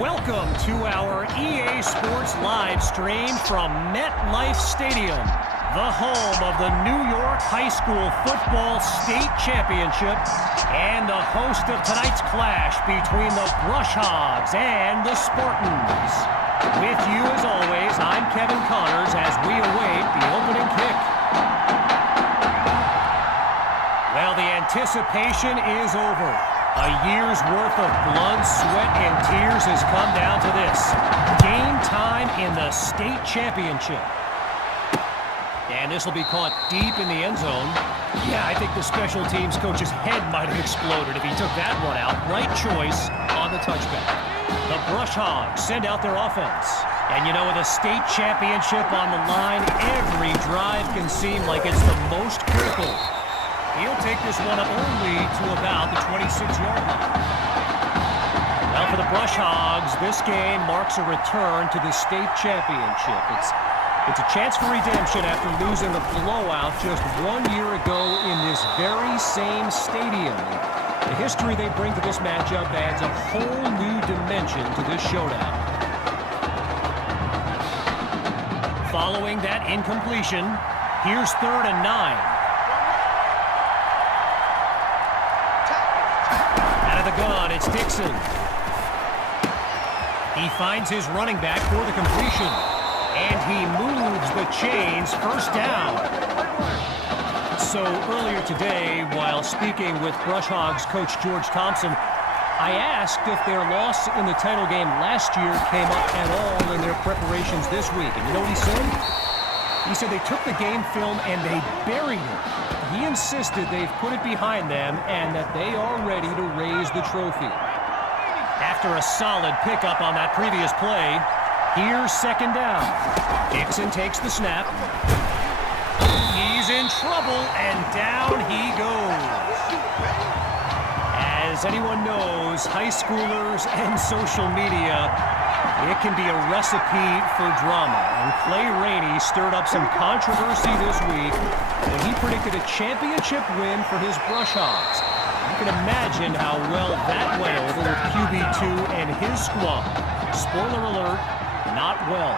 Welcome to our EA Sports live stream from MetLife Stadium, the home of the New York High School Football State Championship and the host of tonight's clash between the Brush Hogs and the Spartans. With you as always, I'm Kevin Connors as we await the opening kick. Well, the anticipation is over. A year's worth of blood, sweat, and tears has come down to this. Game time in the state championship. And this will be caught deep in the end zone. Yeah, I think the special teams coach's head might have exploded if he took that one out. Right choice on the touchback. The Brush Hogs send out their offense. And you know, with a state championship on the line, every drive can seem like it's the most critical. He'll take this one up only to about the 26-yard line. Well, for the Brush Hogs, this game marks a return to the state championship. It's a chance for redemption after losing a blowout just 1 year ago in this very same stadium. The history they bring to this matchup adds a whole new dimension to this showdown. Following that incompletion, here's 3rd and 9. The gun, it's Dixon. He finds his running back for the completion, and he moves the chains. First down. So earlier today, while speaking with Brush Hogs coach George Thompson, I asked if their loss in the title game last year came up at all in their preparations this week. And you know what he said? He said they took the game film and they buried it. He insisted they've put it behind them and that they are ready to raise the trophy. After a solid pickup on that previous play, here's 2nd down. Dixon takes the snap. He's in trouble, and down he goes. As anyone knows, high schoolers and social media, it can be a recipe for drama, and Clay Rainey stirred up some controversy this week when he predicted a championship win for his Brush Hogs. You can imagine how well that went over with QB2 and his squad. Spoiler alert, not well.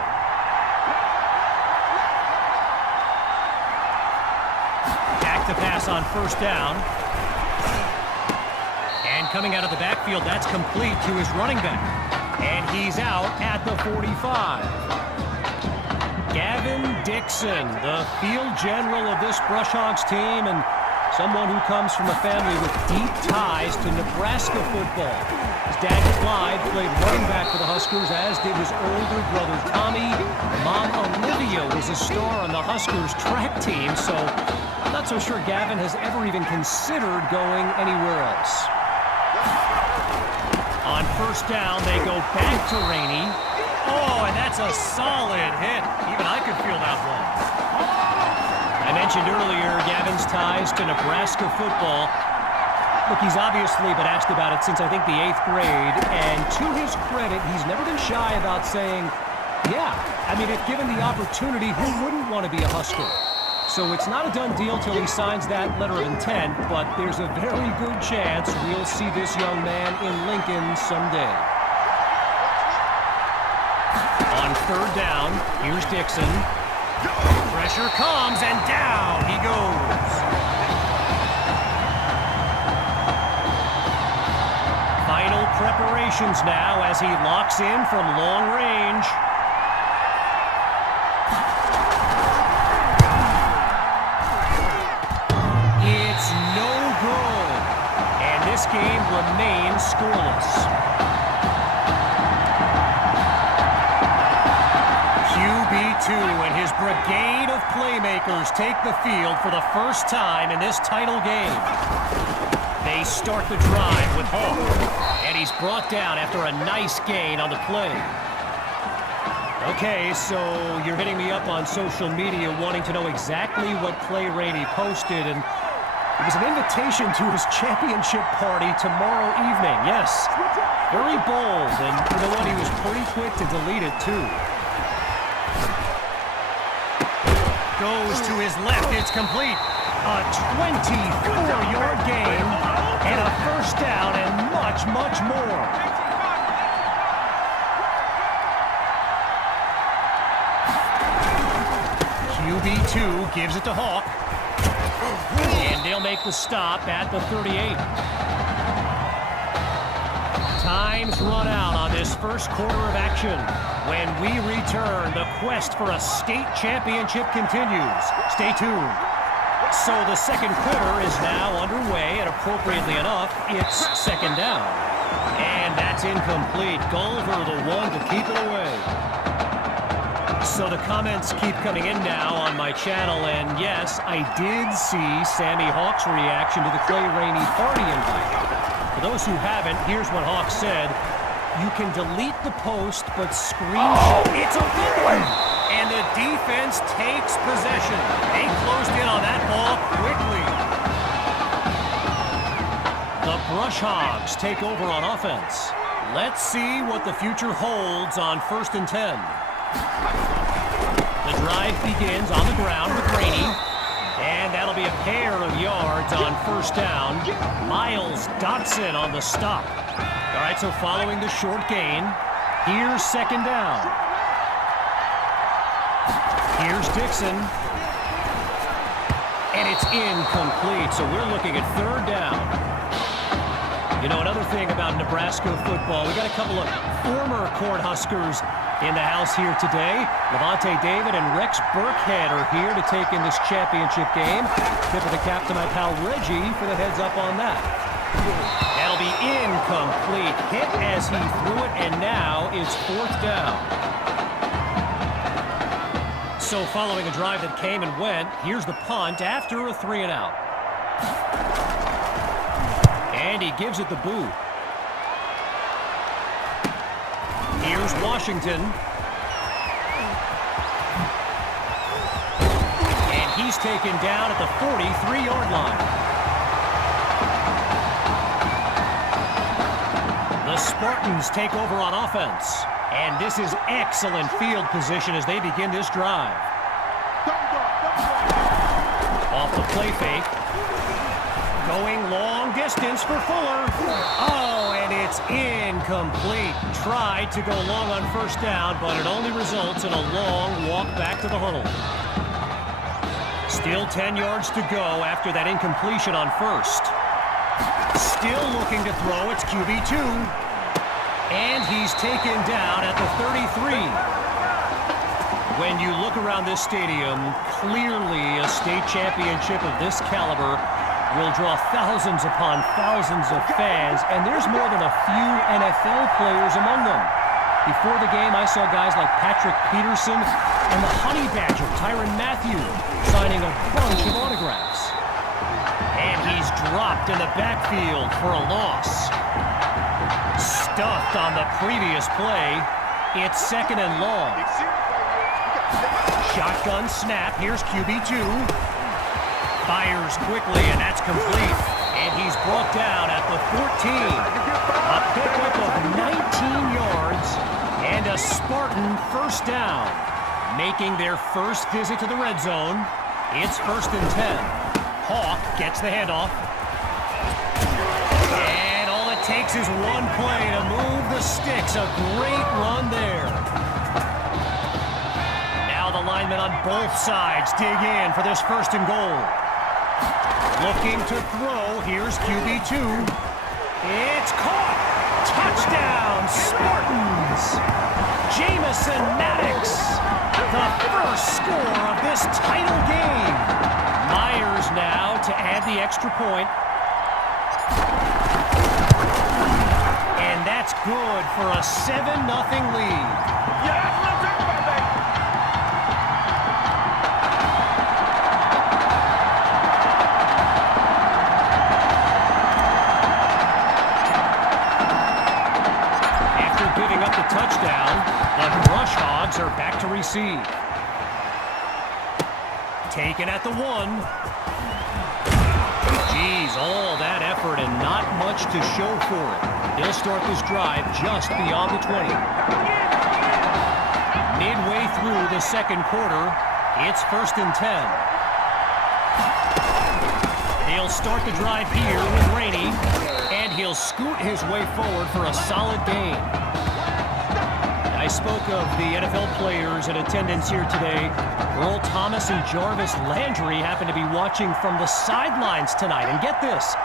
Back to pass on 1st down. And coming out of the backfield, that's complete to his running back. And he's out at the 45. Gavin Dixon, the field general of this Brush Hogs team and someone who comes from a family with deep ties to Nebraska football. His dad, Clyde, played running back for the Huskers, as did his older brother, Tommy. Mom, Olivia, was a star on the Huskers track team, so I'm not so sure Gavin has ever even considered going anywhere else. On 1st down, they go back to Rainey. Oh, and that's a solid hit. Even I could feel that one. I mentioned earlier Gavin's ties to Nebraska football. Look, he's obviously been asked about it since, I think, the 8th grade. And to his credit, he's never been shy about saying, yeah, I mean, if given the opportunity, who wouldn't want to be a Husker? So it's not a done deal till he signs that letter of intent, but there's a very good chance we'll see this young man in Lincoln someday. On 3rd down, here's Dixon. Pressure comes, and down he goes. Final preparations now as he locks in from long range. This game remains scoreless. QB2 and his brigade of playmakers take the field for the first time in this title game. They start the drive with Hall, and he's brought down after a nice gain on the play. Okay, so you're hitting me up on social media wanting to know exactly what Clay Rainey posted, and it was an invitation to his championship party tomorrow evening. Yes, very bold, and you know what? He was pretty quick to delete it, too. Goes to his left. It's complete. A 24-yard gain and a 1st down and much, much more. QB2 gives it to Hawk. And they'll make the stop at the 38. Time's run out on this first quarter of action. When we return, the quest for a state championship continues. Stay tuned. So the second quarter is now underway, and appropriately enough, it's second down. And that's incomplete. Gulliver, the one to keep it away. So the comments keep coming in now on my channel, and yes, I did see Sammy Hawk's reaction to the Clay Rainey party invite. For those who haven't, here's what Hawk said. You can delete the post, but screenshot. It's a good one! And the defense takes possession. They closed in on that ball quickly. The Brush Hogs take over on offense. Let's see what the future holds on 1st and 10. The drive begins on the ground with Rainey. And that'll be a pair of yards on 1st down. Miles Dotson on the stop. All right, so following the short gain, here's 2nd down. Here's Dixon. And it's incomplete, so we're looking at 3rd down. You know, another thing about Nebraska football, we got a couple of former Cornhuskers in the house here today. Levante David and Rex Burkhead are here to take in this championship game. Tip of the cap to my pal Reggie for the heads up on that. That'll be incomplete. Hit as he threw it, and now it's 4th down. So following a drive that came and went, here's the punt after a 3-and-out. And he gives it the boot. Here's Washington. And he's taken down at the 43-yard line. The Spartans take over on offense. And this is excellent field position as they begin this drive. Off the play fake. Going long distance for Fuller. Oh, and it's incomplete. Tried to go long on 1st down, but it only results in a long walk back to the huddle. Still 10 yards to go after that incompletion on 1st. Still looking to throw. It's QB2. And he's taken down at the 33. When you look around this stadium, clearly a state championship of this caliber will draw thousands upon thousands of fans, and there's more than a few NFL players among them. Before the game, I saw guys like Patrick Peterson and the Honey Badger, Tyrann Mathieu, signing a bunch of autographs. And he's dropped in the backfield for a loss. Stuffed on the previous play. It's 2nd and long. Shotgun snap. Here's QB2. Fires quickly, and that's complete. And he's brought down at the 14. A pickup of 19 yards and a Spartan 1st down. Making their first visit to the red zone. It's 1st and 10. Hawk gets the handoff. And all it takes is one play to move the sticks. A great run there. Now the linemen on both sides dig in for this 1st and goal. Looking to throw. Here's QB2. It's caught. Touchdown, Spartans. Jamison Maddox. The first score of this title game. Myers now to add the extra point. And that's good for a 7-0 lead. Yeah, that's what I'm talking about, baby. Giving up the touchdown, the Brush Hogs are back to receive. Taken at the 1. Geez, all that effort and not much to show for it. They'll start this drive just beyond the 20. Midway through the second quarter, it's 1st and 10. They'll start the drive here with Rainey, and he'll scoot his way forward for a solid gain. Nice spoke of the NFL players in attendance here today. Earl Thomas and Jarvis Landry happen to be watching from the sidelines tonight. And get this,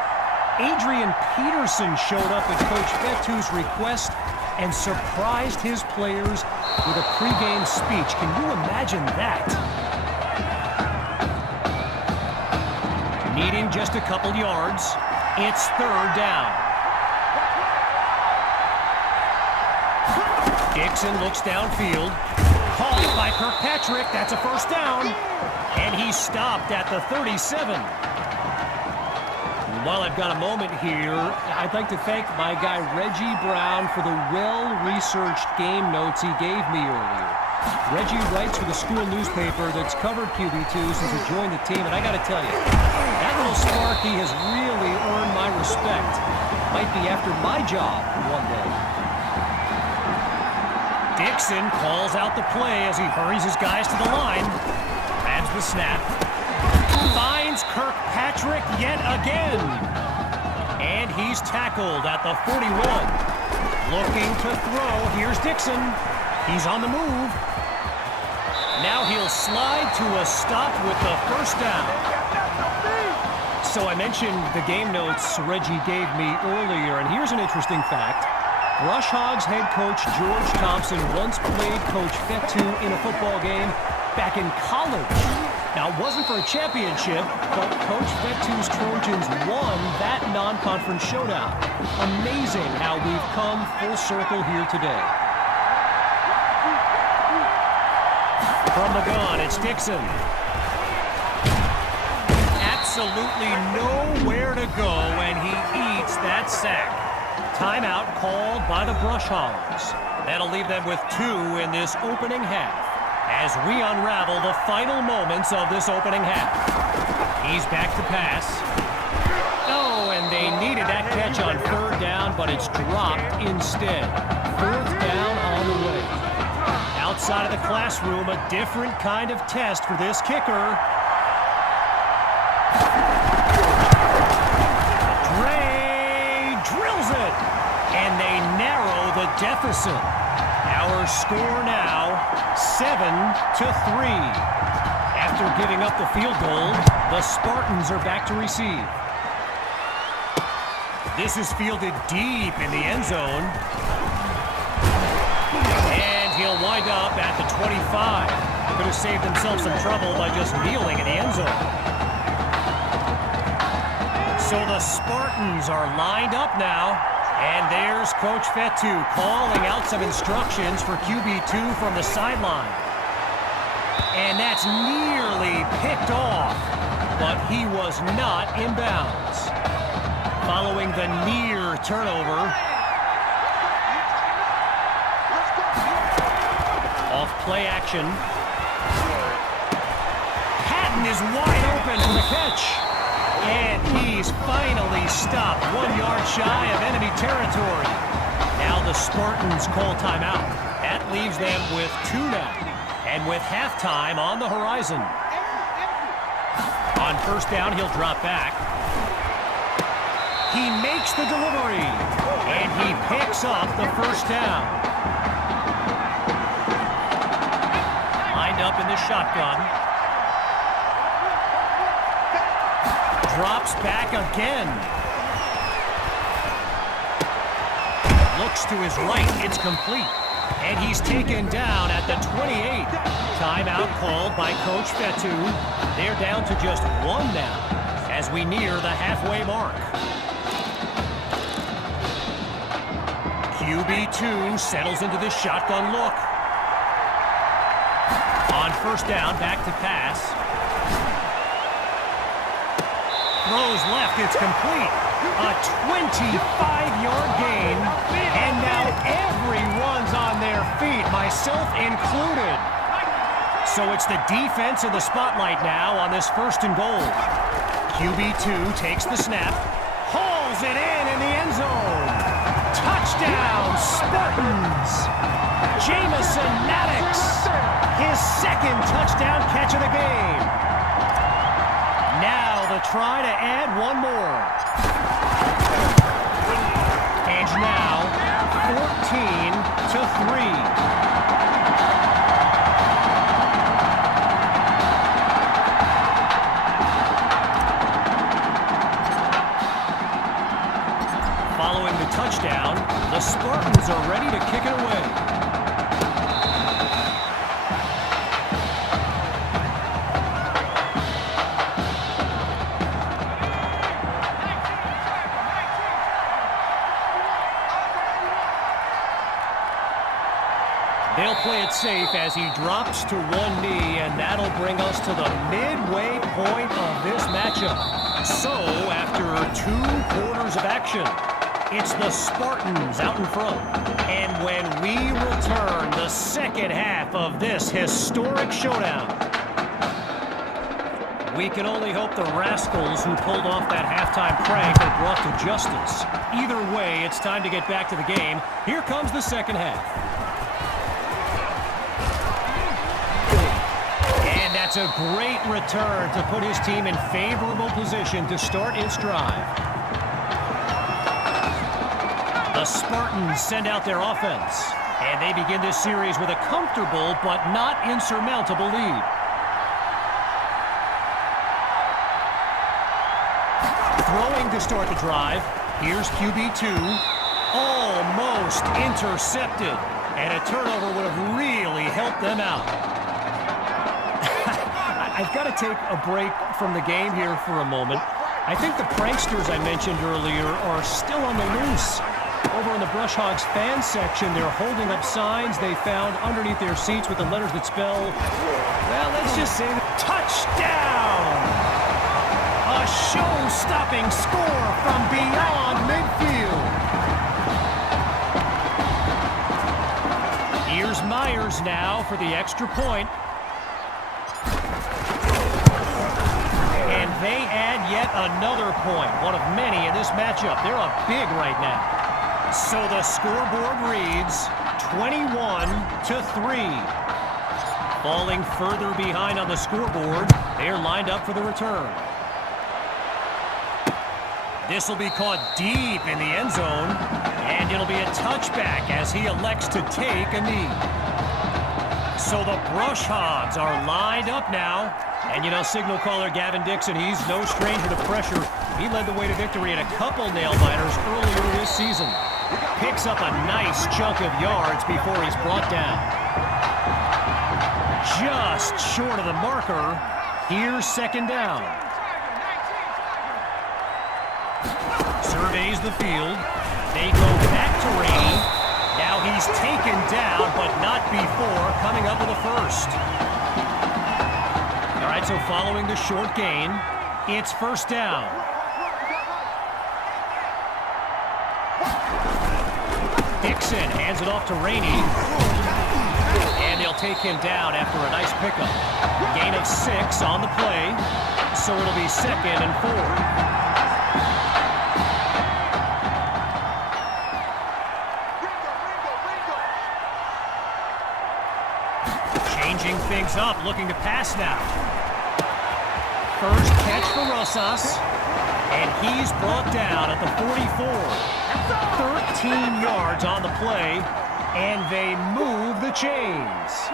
Adrian Peterson showed up at Coach Fettu's request and surprised his players with a pregame speech. Can you imagine that? Needing just a couple yards, it's third down. Dixon looks downfield. Caught by Kirkpatrick. That's a first down. And he stopped at the 37. While I've got a moment here, I'd like to thank my guy Reggie Brown for the well-researched game notes he gave me earlier. Reggie writes for the school newspaper that's covered QB2 since he joined the team, and I got to tell you, that little Sparky has really earned my respect. Might be after my job one day. Dixon calls out the play as he hurries his guys to the line. Grabs the snap. Finds Kirkpatrick yet again. And he's tackled at the 41. Looking to throw. Here's Dixon. He's on the move. Now he'll slide to a stop with the first down. So I mentioned the game notes Reggie gave me earlier, and here's an interesting fact. Rush Hogs head coach George Thompson once played Coach Fettu in a football game back in college. Now, it wasn't for a championship, but Coach Fettu's Trojans won that non-conference showdown. Amazing how we've come full circle here today. From the gun, it's Dixon. Absolutely nowhere to go, and he eats that sack. Timeout called by the Brush Hogs. That'll leave them with 2 in this opening half as we unravel the final moments of this opening half. He's back to pass. Oh, and they needed that catch on third down, but it's dropped instead. Fourth down on the way. Outside of the classroom, a different kind of test for this kicker. And they narrow the deficit. Our score now 7-3. After giving up the field goal, the Spartans are back to receive. This is fielded deep in the end zone. And he'll wind up at the 25. Could have saved himself some trouble by just kneeling in the end zone. So the Spartans are lined up now. And there's Coach Fettu calling out some instructions for QB2 from the sideline. And that's nearly picked off, but he was not in bounds. Following the near turnover. Off play action. Patton is wide open for the catch. And he's finally stopped 1 yard shy of enemy territory. Now the Spartans call timeout. That leaves them with 2 now. And with halftime on the horizon. On first down, he'll drop back. He makes the delivery. And he picks up the first down. Lined up in the shotgun. Drops back again. Looks to his right. It's complete. And he's taken down at the 28. Timeout called by Coach Fettu. They're down to just 1 now as we near the halfway mark. QB2 settles into the shotgun look. On first down, back to pass. Throws left, it's complete. A 25-yard gain. And now everyone's on their feet, myself included. So it's the defense in the spotlight now on this first and goal. QB2 takes the snap, hauls it in the end zone. Touchdown, Spartans! Jamison Maddox, his second touchdown catch of the game. Now the try to add one more. And now 14-3. play it safe as he drops to one knee, and that'll bring us to the midway point of this matchup. So, after 2 quarters of action, it's the Spartans out in front. And when we return, the second half of this historic showdown. We can only hope the rascals who pulled off that halftime prank are brought to justice. Either way, it's time to get back to the game. Here comes the second half. And that's a great return to put his team in favorable position to start its drive. The Spartans send out their offense, and they begin this series with a comfortable but not insurmountable lead. Throwing to start the drive. Here's QB2. Almost intercepted. And a turnover would have really helped them out. I've got to take a break from the game here for a moment. I think the pranksters I mentioned earlier are still on the loose. Over in the Brush Hogs fan section, they're holding up signs they found underneath their seats with the letters that spell, well, let's just say touchdown! A show-stopping score from beyond midfield. Here's Myers now for the extra point. And they add yet another point, one of many in this matchup. They're up big right now. So the scoreboard reads 21-3. Falling further behind on the scoreboard, they're lined up for the return. This will be caught deep in the end zone, and it'll be a touchback as he elects to take a knee. So the Brush Hogs are lined up now. And you know, signal caller Gavin Dixon, he's no stranger to pressure. He led the way to victory in a couple nail-biters earlier this season. Picks up a nice chunk of yards before he's brought down. Just short of the marker. Here's second down. Surveys the field. They go back to Rainey. Now he's taken down, but not before coming up with a first. All right, so following the short gain, it's first down. Dixon hands it off to Rainey. And they'll take him down after a nice pickup. Gain of 6 on the play, so it'll be 2nd and 4. Changing things up, looking to pass now. First catch for Rosas, and he's brought down at the 44. 13 yards on the play, and they move the chains.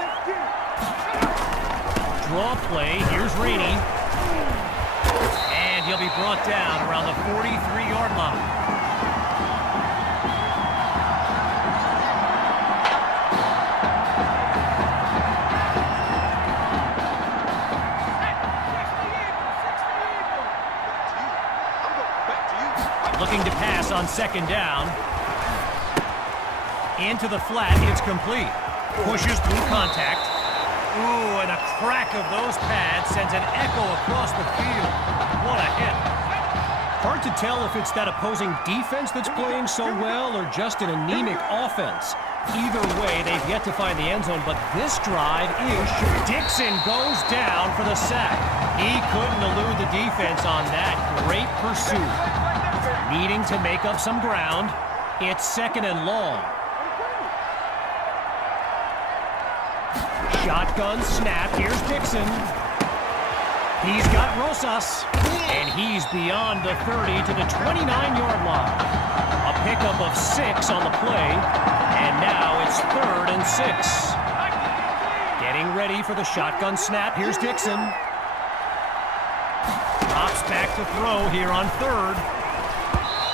Draw play, here's Rainey. And he'll be brought down around the 43-yard line. Looking to pass on second down. Into the flat, it's complete. Pushes through contact. Ooh, and a crack of those pads sends an echo across the field. What a hit. Hard to tell if it's that opposing defense that's playing so well or just an anemic offense. Either way, they've yet to find the end zone, but this drive is sure. Dixon goes down for the sack. He couldn't elude the defense on that great pursuit. Needing to make up some ground. It's 2nd and long. Shotgun snap. Here's Dixon. He's got Rosas. And he's beyond the 30 to the 29-yard line. A pickup of 6 on the play. And now it's 3rd and 6. Getting ready for the shotgun snap. Here's Dixon. Drops back to throw here on 3rd.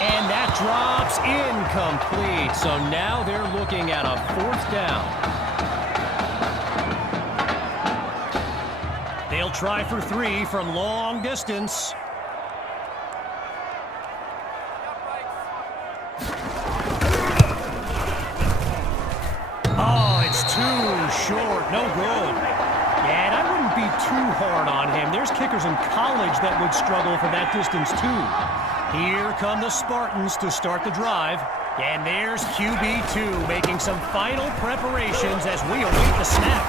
And that drops incomplete. So now they're looking at a 4th down. They'll try for 3 from long distance. Oh, it's too short, no good. And I wouldn't be too hard on him. There's kickers in college that would struggle for that distance too. Here come the Spartans to start the drive. And there's QB2 making some final preparations as we await the snap.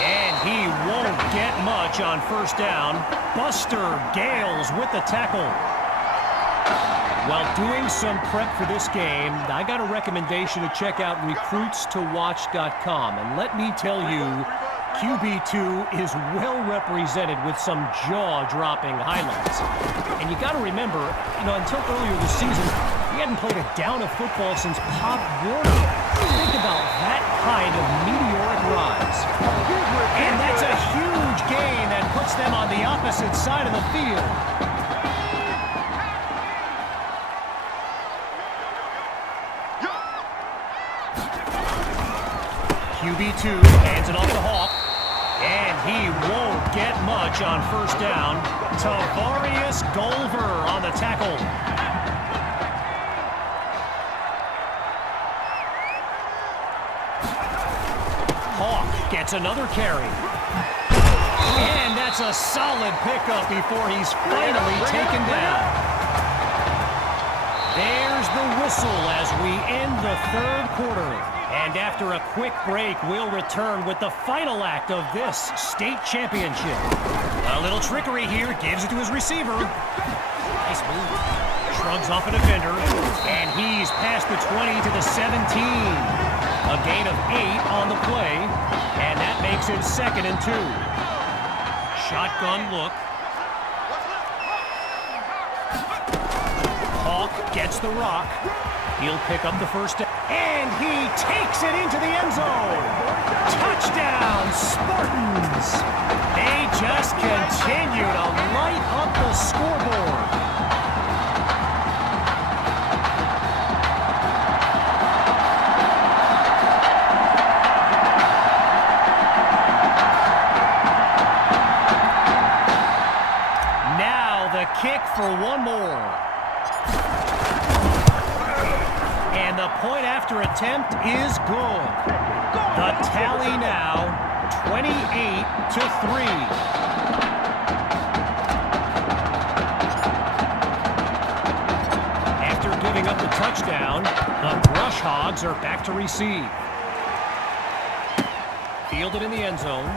And he won't get much on first down. Buster Gales with the tackle. While doing some prep for this game, I got a recommendation to check out recruitstowatch.com. And let me tell you, QB2 is well represented with some jaw-dropping highlights. And you got to remember, until earlier this season, he hadn't played a down of football since Pop Warner. Think about that kind of meteoric rise. And that's a huge gain that puts them on the opposite side of the field. QB2 hands it off to Hawk. And he won't get much on first down. Tavarius Golver on the tackle. Hawk gets another carry. And that's a solid pickup before he's finally taken down. There's the whistle as we end the third quarter. And after a quick break, we'll return with the final act of this state championship. A little trickery here, gives it to his receiver. Nice move. Shrugs off a defender, and he's past the 20 to the 17. A gain of 8 on the play, and that makes it 2nd and 2. Shotgun look. Hawk gets the rock. He'll pick up the first down. And he takes it into the end zone. Touchdown, Spartans. They just continue to light up the scoreboard. Now the kick for one more. And the point after attempt is good. The tally now, 28-3. After giving up the touchdown, the Brush Hogs are back to receive. Fielded in the end zone.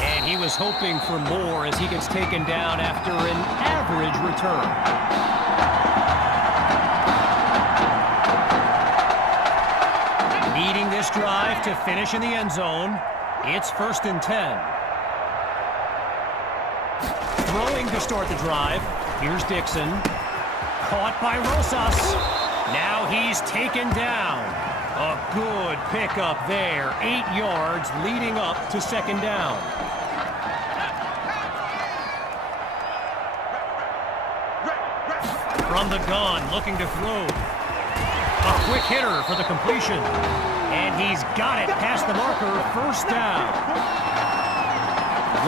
And he was hoping for more as he gets taken down after an average return. Leading this drive to finish in the end zone. It's 1st and 10. Throwing to start the drive. Here's Dixon. Caught by Rosas. Now he's taken down. A good pickup there. 8 yards leading up to 2nd down. From the gun, looking to throw. A quick hitter for the completion. And he's got it past the marker, 1st down.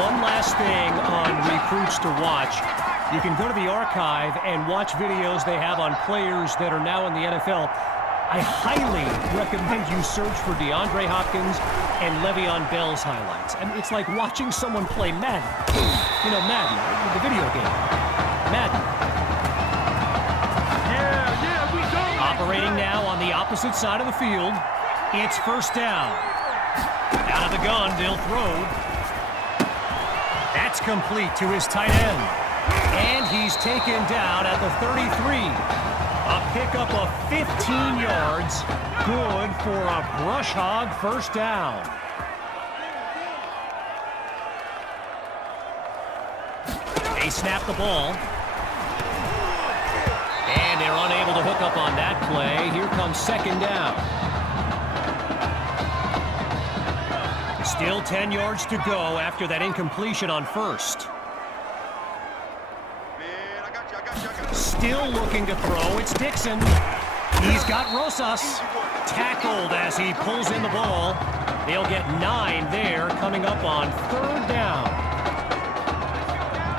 One last thing on Recruits to Watch. You can go to the archive and watch videos they have on players that are now in the NFL. I highly recommend you search for DeAndre Hopkins and Le'Veon Bell's highlights. I mean, it's like watching someone play Madden. Madden, the video game. Madden. Operating now on the opposite side of the field. It's 1st down. Out of the gun, they'll throw. That's complete to his tight end. And he's taken down at the 33. A pickup of 15 yards. Good for a Brush Hog 1st down. They snap the ball. And they're unable to hook up on that play. Here comes 2nd down. Still 10 yards to go after that incompletion on 1st. Still looking to throw. It's Dixon. He's got Rosas. Tackled as he pulls in the ball. They'll get 9 there coming up on 3rd down.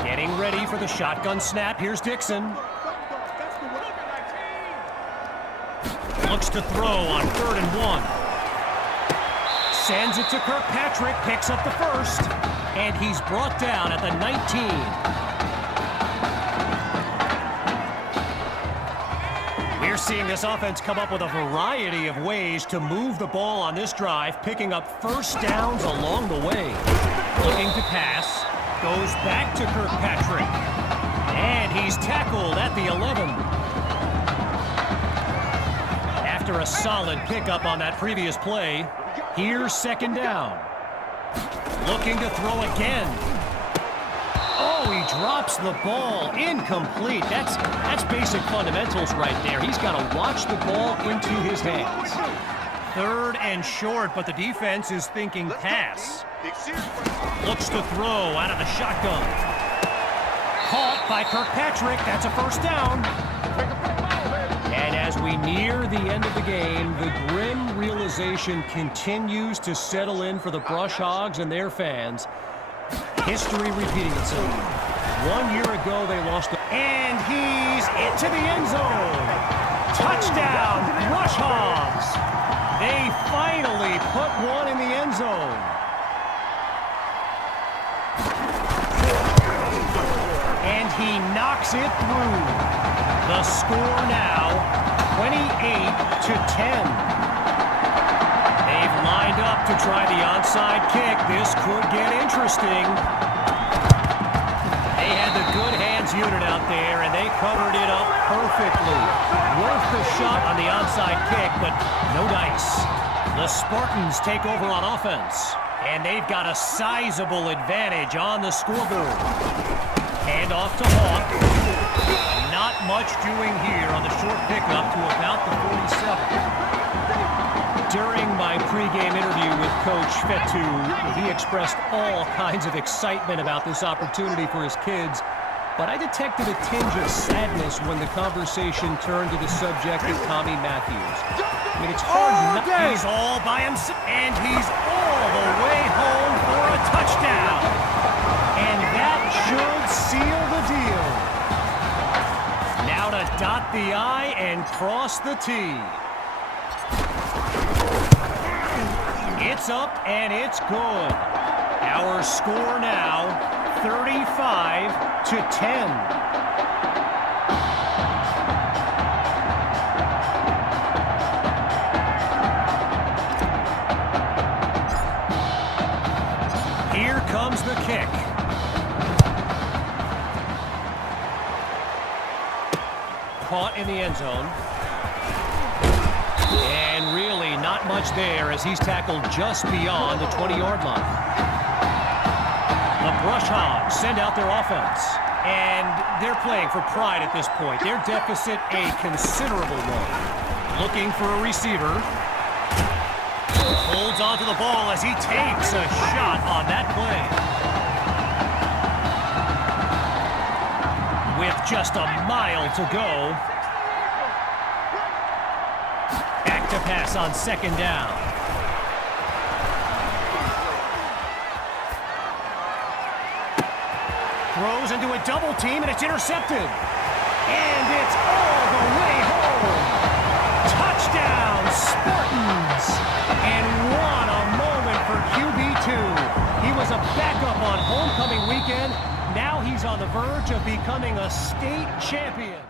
Getting ready for the shotgun snap. Here's Dixon. Looks to throw on 3rd and 1. Sends it to Kirkpatrick, picks up the first, and he's brought down at the 19. We're seeing this offense come up with a variety of ways to move the ball on this drive, picking up first downs along the way. Looking to pass, goes back to Kirkpatrick, and he's tackled at the 11. After a solid pickup on that previous play, here's second down. Looking to throw again. Oh, he drops the ball. Incomplete. That's basic fundamentals right there. He's got to watch the ball into his hands. Third and short, but the defense is thinking pass. Looks to throw out of the shotgun. Caught by Kirkpatrick. That's a first down. And as we near the end of the game, the grim realization continues to settle in for the Brush Hogs and their fans. History repeating itself. 1 year ago, they lost and he's into the end zone. Touchdown, Brush Hogs. They finally put one in the end zone. And he knocks it through. The score now, 28-10. They've lined up to try the onside kick. This could get interesting. They had the good hands unit out there, and they covered it up perfectly. Worth the shot on the onside kick, but no dice. The Spartans take over on offense, and they've got a sizable advantage on the scoreboard. Hand off to Hawk. Not much doing here on the short pickup to about the 47. During my pregame interview with Coach Fetu, he expressed all kinds of excitement about this opportunity for his kids, but I detected a tinge of sadness when the conversation turned to the subject of Tommy Matthews. I mean, it's hard not. He's all by himself, and he's all the way home for a touchdown. And that should seal the deal. Now to dot the I and cross the T. It's up and it's good. Our score now, 35-10. Here comes the kick. Caught in the end zone. And really not much there as he's tackled just beyond the 20-yard line. The Brush Hogs send out their offense. And they're playing for pride at this point. Their deficit a considerable one. Looking for a receiver. Holds onto the ball as he takes a shot on that play. With just a mile to go. Back to pass on second down. Throws into a double team and it's intercepted. And it's all the way home. Touchdown, Spartans. And what a moment for QB2. He was a backup on homecoming weekend. Now he's on the verge of becoming a state champion.